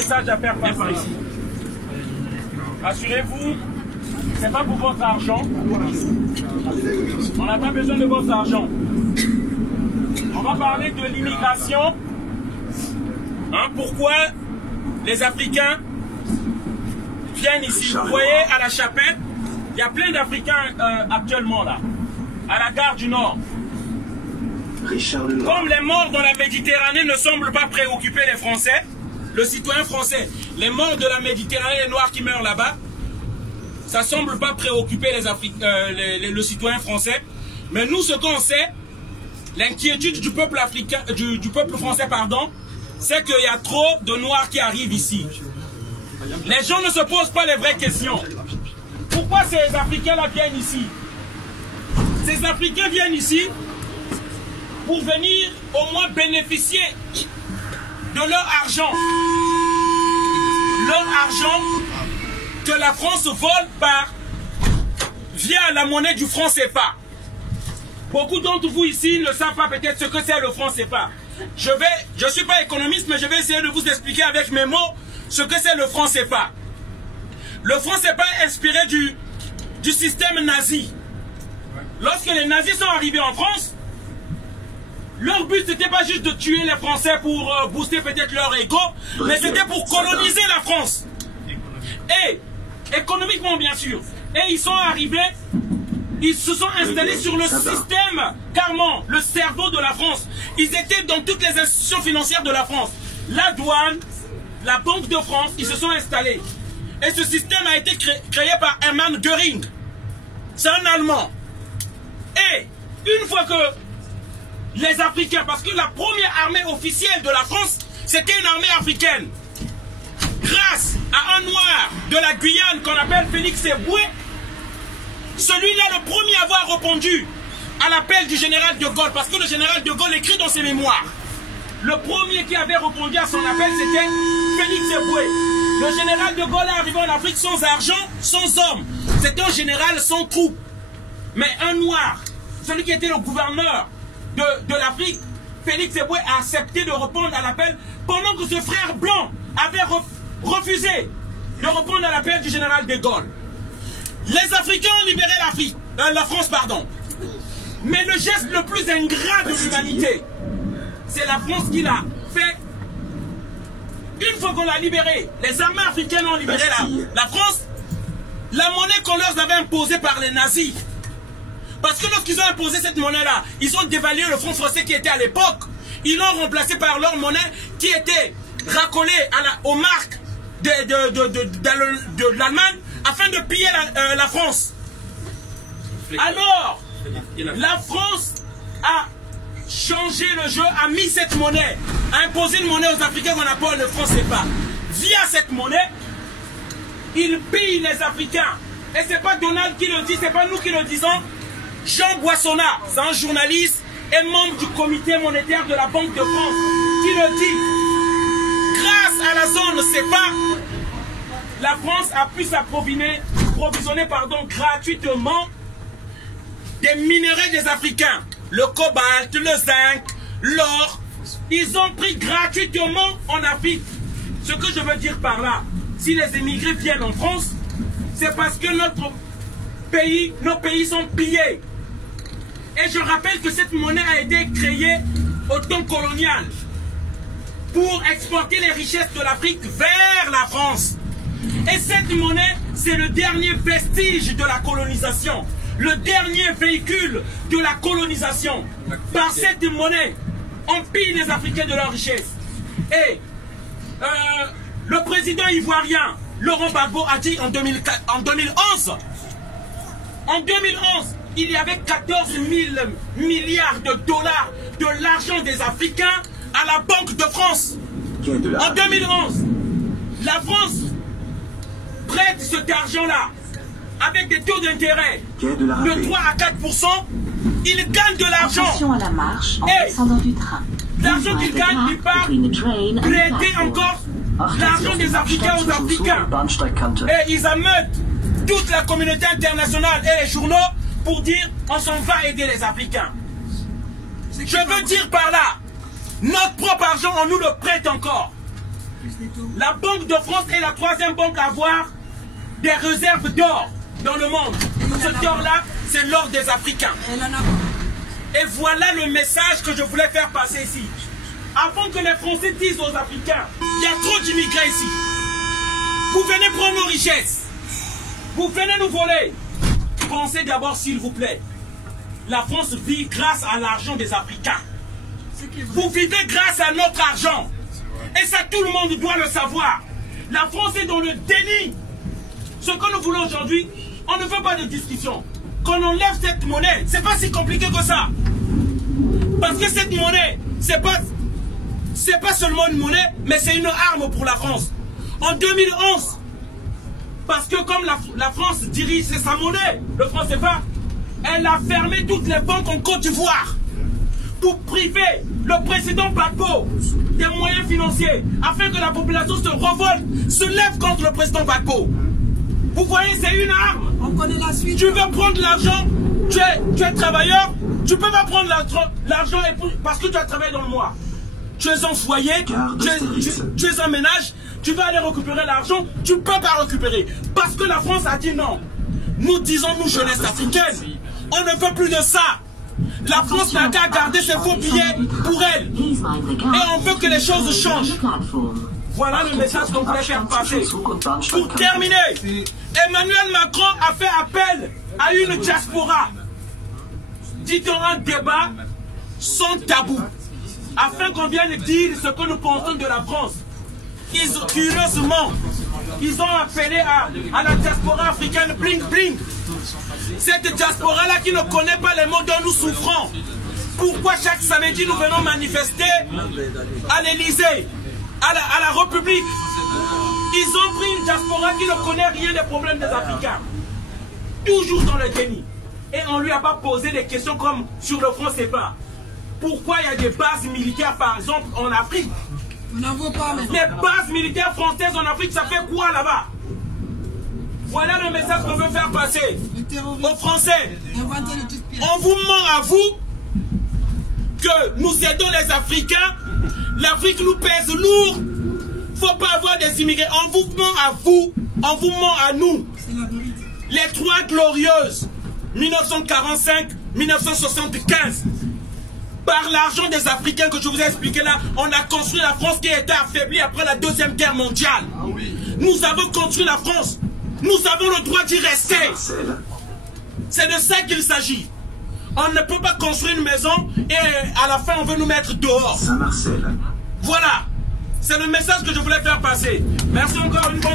Message à faire passer ici. Assurez-vous, c'est pas pour votre argent. On n'a pas besoin de votre argent. On va parler de l'immigration. Pourquoi les Africains viennent ici? Vous voyez à la Chapelle, il y a plein d'Africains actuellement là, à la gare du Nord. Comme les morts dans la Méditerranée ne semblent pas préoccuper les Français, le citoyen français, les morts de la Méditerranée, les Noirs qui meurent là-bas, ça ne semble pas préoccuper le citoyen français. Mais nous, ce qu'on sait, l'inquiétude du peuple africain, du peuple français, pardon, c'est qu'il y a trop de Noirs qui arrivent ici. Les gens ne se posent pas les vraies questions. Pourquoi ces Africains-là viennent ici? Ces Africains viennent ici pour venir au moins bénéficier de leur argent. Leur argent que la France vole via la monnaie du franc CFA. Beaucoup d'entre vous ici ne savent pas peut-être ce que c'est le franc CFA. Je ne suis pas économiste, mais je vais essayer de vous expliquer avec mes mots ce que c'est le franc CFA. Le franc CFA est inspiré du système nazi. Lorsque les nazis sont arrivés en France, leur but c'était pas juste de tuer les Français pour booster peut-être leur ego, mais c'était pour coloniser la France. Et économiquement bien sûr. Et ils sont arrivés, ils se sont installés sur le système, carrément, le cerveau de la France. Ils étaient dans toutes les institutions financières de la France. La douane, la Banque de France, ils se sont installés. Et ce système a été créé par Hermann Göring. C'est un Allemand. Et une fois que les Africains, parce que la première armée officielle de la France, c'était une armée africaine. Grâce à un noir de la Guyane qu'on appelle Félix Eboué, celui-là le premier à avoir répondu à l'appel du général de Gaulle, parce que le général de Gaulle écrit dans ses mémoires. Le premier qui avait répondu à son appel, c'était Félix Eboué. Le général de Gaulle est arrivé en Afrique sans argent, sans hommes. C'était un général sans troupes. Mais un noir, celui qui était le gouverneur de l'Afrique, Félix Eboué a accepté de répondre à l'appel pendant que ce frère blanc avait refusé de répondre à l'appel du général de Gaulle. Les Africains ont libéré la France, pardon. Mais le geste le plus ingrat de l'humanité, c'est la France qui l'a fait. Une fois qu'on l'a libéré, les armées africaines ont libéré la France, la monnaie qu'on leur avait imposée par les nazis. Parce que lorsqu'ils ont imposé cette monnaie-là, ils ont dévalué le franc français qui était à l'époque. Ils l'ont remplacé par leur monnaie qui était racolée aux marques de l'Allemagne afin de piller la France. Alors, la France a changé le jeu, a mis cette monnaie, a imposé une monnaie aux Africains qu'on appelle le franc CFA. Via cette monnaie, ils pillent les Africains. Et c'est pas Donald qui le dit, c'est pas nous qui le disons. Jean Boissonnat, c'est un journaliste et membre du comité monétaire de la Banque de France, qui le dit. Grâce à la zone CFA, la France a pu s'approvisionner gratuitement des minerais des Africains. Le cobalt, le zinc, l'or, ils ont pris gratuitement en Afrique. Ce que je veux dire par là, si les immigrés viennent en France, c'est parce que nos pays sont pillés. Et je rappelle que cette monnaie a été créée au temps colonial pour exporter les richesses de l'Afrique vers la France. Et cette monnaie, c'est le dernier vestige de la colonisation, le dernier véhicule de la colonisation. Par cette monnaie, on pille les Africains de leurs richesses. Et le président ivoirien, Laurent Gbagbo, a dit en 2011, il y avait 14 000 milliards de dollars de l'argent des Africains à la Banque de France. En 2011, la France prête cet argent-là avec des taux d'intérêt de 3 à 4%. Il gagne de l'argent. Attention à la marche en descendant du train. L'argent qu'il gagne, il part prêter encore l'argent des Africains aux Africains. Et ils ameutent toute la communauté internationale et les journaux pour dire on s'en va aider les Africains. Je veux dire par là, notre propre argent, on nous le prête encore. La Banque de France est la troisième banque à avoir des réserves d'or dans le monde. Ce or-là, c'est l'or des Africains. Et voilà le message que je voulais faire passer ici. Avant que les Français disent aux Africains, il y a trop d'immigrés ici. Vous venez prendre nos richesses. Vous venez nous voler. Pensez d'abord, s'il vous plaît. La France vit grâce à l'argent des Africains. Vous vivez grâce à notre argent. Et ça, tout le monde doit le savoir. La France est dans le déni. Ce que nous voulons aujourd'hui, on ne veut pas de discussion. Qu'on enlève cette monnaie, c'est pas si compliqué que ça. Parce que cette monnaie, c'est pas seulement une monnaie, mais c'est une arme pour la France. En 2011, parce que comme la France dirige, c'est sa monnaie, le franc CFA, elle a fermé toutes les banques en Côte d'Ivoire pour priver le président Gbagbo des moyens financiers, afin que la population se révolte, se lève contre le président Gbagbo. Vous voyez, c'est une arme. On connaît la suite. Tu veux prendre l'argent, tu es travailleur, tu peux pas prendre l'argent parce que tu as travaillé dans le mois. Tu es en foyer, tu es en ménage, tu vas aller récupérer l'argent, tu ne peux pas récupérer. Parce que la France a dit non. Nous disons, nous, jeunesse africaine, on ne veut plus de ça. La France n'a qu'à garder ses faux billets pour elle. Et on veut que les choses changent. Voilà le message qu'on voulait faire passer. Pour terminer, Emmanuel Macron a fait appel à une diaspora. Dit dans un débat sans tabou, afin qu'on vienne dire ce que nous pensons de la France. Curieusement, ils ont appelé à la diaspora africaine bling bling. Cette diaspora-là qui ne connaît pas les mots dont nous souffrons. Pourquoi chaque samedi nous venons manifester à l'Élysée, à la République? Ils ont pris une diaspora qui ne connaît rien des problèmes des Africains. Toujours dans le déni. Et on ne lui a pas posé des questions comme sur le franc CFA. Pourquoi il y a des bases militaires, par exemple, en Afrique? On n'en veut pas. Les bases militaires françaises en Afrique, ça fait quoi là-bas? Voilà le message qu'on veut faire passer aux Français. On vous ment à vous que nous aidons les Africains. L'Afrique nous pèse lourd. Il ne faut pas avoir des immigrés. On vous ment à vous. On vous ment à nous. Les trois glorieuses, 1945, 1975. Par l'argent des Africains que je vous ai expliqué là, on a construit la France qui était affaiblie après la Deuxième Guerre mondiale. Nous avons construit la France. Nous avons le droit d'y rester. C'est de ça qu'il s'agit. On ne peut pas construire une maison et à la fin on veut nous mettre dehors. Voilà. C'est le message que je voulais faire passer. Merci encore une fois.